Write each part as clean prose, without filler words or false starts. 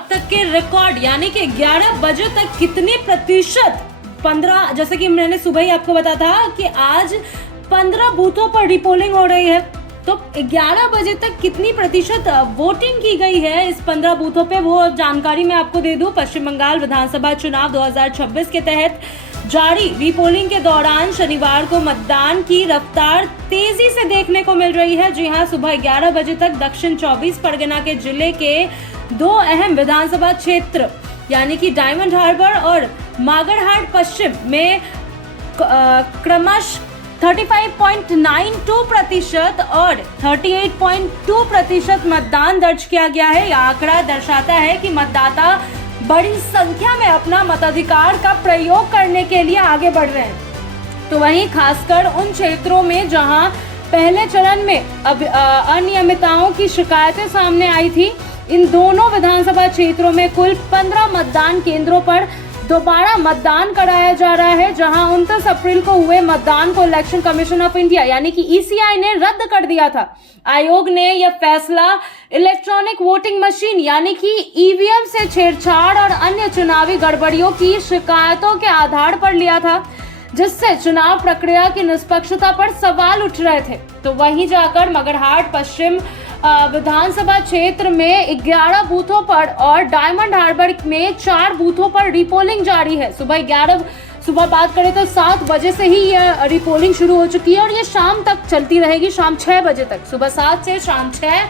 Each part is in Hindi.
अब तक के रिकॉर्ड यानी कि 11 बजे तक कितनी प्रतिशत 15, जैसे कि मैंने सुबह ही आपको बताया था कि आज 15 बूथों पर रिपोलिंग हो रही है, तो 11 बजे तक कितनी प्रतिशत वोटिंग की गई है इस 15 बूथों पे, वो जानकारी मैं आपको दे दूं। पश्चिम बंगाल विधानसभा चुनाव 2026 के तहत जारी रीपोलिंग के दौरान शनिवार को मतदान की रफ्तार तेजी से देखने को मिल रही है। जी हां, सुबह 11 बजे तक दक्षिण 24 परगना के जिले के 2 अहम विधानसभा क्षेत्र यानी कि डायमंड हार्बर और मागरहाट पश्चिम में क्रमशः 35.92% और 38.2% मतदान दर्ज किया गया है। यह आंकड़ा दर्शाता है कि मतदाता बड़ी संख्या में अपना मताधिकार का प्रयोग करने के लिए आगे बढ़ रहे हैं। तो वहीं खासकर उन क्षेत्रों में जहां पहले चरण में अनियमितताओं की शिकायतें सामने आई थी, इन दोनों विधानसभा क्षेत्रों में कुल 15 मतदान केंद्रों पर दोबारा मतदान कराया जा रहा है, जहां 29 अप्रैल को हुए मतदान को इलेक्शन कमीशन ऑफ इंडिया यानी कि ईसीआई ने रद्द कर दिया था। आयोग ने यह फैसला इलेक्ट्रॉनिक वोटिंग मशीन यानी कि ईवीएम से छेड़छाड़ और अन्य चुनावी गड़बड़ियों की शिकायतों के आधार पर लिया था, जिससे चुनाव प्रक्रिया की निष्पक्षता पर सवाल उठ रहे थे। तो वहीं जाकर मगरहाट पश्चिम विधानसभा क्षेत्र में 11 बूथों पर और डायमंड हार्बर में 4 बूथों पर रिपोलिंग जारी है। सुबह बात करें तो 7 बजे से ही यह रिपोलिंग शुरू हो चुकी है और ये शाम तक चलती रहेगी, शाम 6 बजे तक। सुबह 7 से शाम 6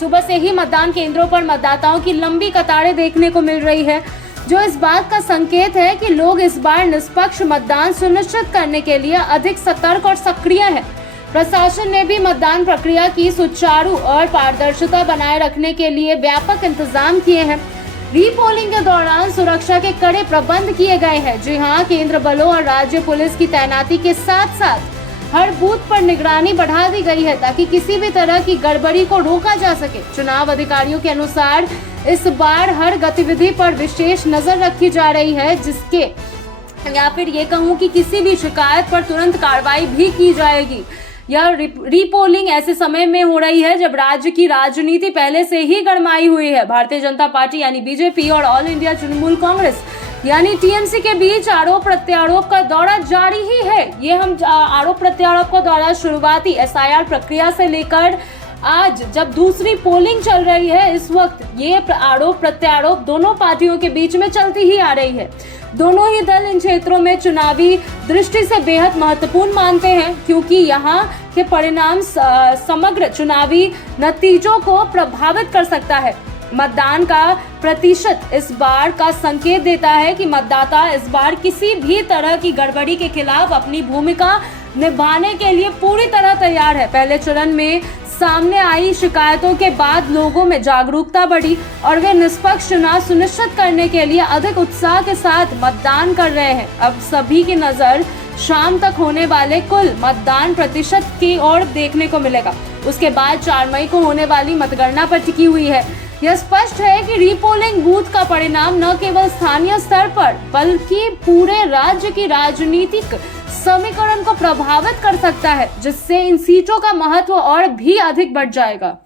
सुबह से ही मतदान केंद्रों पर मतदाताओं की लंबी कतारें देखने को मिल रही है, जो इस बात का संकेत है कि लोग इस बार निष्पक्ष मतदान सुनिश्चित करने के लिए अधिक सतर्क और सक्रिय है। प्रशासन ने भी मतदान प्रक्रिया की सुचारू और पारदर्शिता बनाए रखने के लिए व्यापक इंतजाम किए हैं। रीपोलिंग के दौरान सुरक्षा के कड़े प्रबंध किए गए हैं। जी हां, केंद्र बलों और राज्य पुलिस की तैनाती के साथ साथ हर बूथ पर निगरानी बढ़ा दी गई है ताकि किसी भी तरह की गड़बड़ी को रोका जा सके। चुनाव अधिकारियों के अनुसार इस बार हर गतिविधि पर विशेष नजर रखी जा रही है, जिसके या फिर ये कहूँ कि किसी भी शिकायत पर तुरंत कार्रवाई भी की जाएगी। यह रीपोलिंग ऐसे समय में हो रही है जब राज्य की राजनीति पहले से ही गरमाई हुई है। भारतीय जनता पार्टी यानी बीजेपी और ऑल इंडिया तृणमूल कांग्रेस यानी टीएमसी के बीच आरोप प्रत्यारोप का दौरा जारी ही है। ये हम आरोप प्रत्यारोप का दौरा शुरुआती एसआईआर प्रक्रिया से लेकर आज जब दूसरी पोलिंग चल रही है, इस वक्त ये आरोप प्रत्यारोप दोनों पार्टियों के बीच में चलती ही आ रही है। दोनों ही दल इन क्षेत्रों में चुनावी दृष्टि से बेहद महत्वपूर्ण मानते हैं, क्योंकि यहाँ के परिणाम समग्र चुनावी नतीजों को प्रभावित कर सकता है। मतदान का प्रतिशत इस बार का संकेत देता है कि मतदाता इस बार किसी भी तरह की गड़बड़ी के खिलाफ अपनी भूमिका निभाने के लिए पूरी तरह तैयार है। पहले चरण में सामने आई शिकायतों के बाद लोगों में जागरूकता बढ़ी और वे निष्पक्ष चुनाव सुनिश्चित करने के लिए अधिक उत्साह के साथ मतदान कर रहे हैं। अब सभी की नजर शाम तक होने वाले कुल मतदान प्रतिशत की ओर देखने को मिलेगा। उसके बाद 4 मई को होने वाली मतगणना पर टिकी हुई है। यह स्पष्ट है कि रीपोलिंग बूथ का परिणाम न केवल स्थानीय स्तर पर बल्कि पूरे राज्य की राजनीतिक समीकरण को प्रभावित कर सकता है, जिससे इन सीटों का महत्व और भी अधिक बढ़ जाएगा।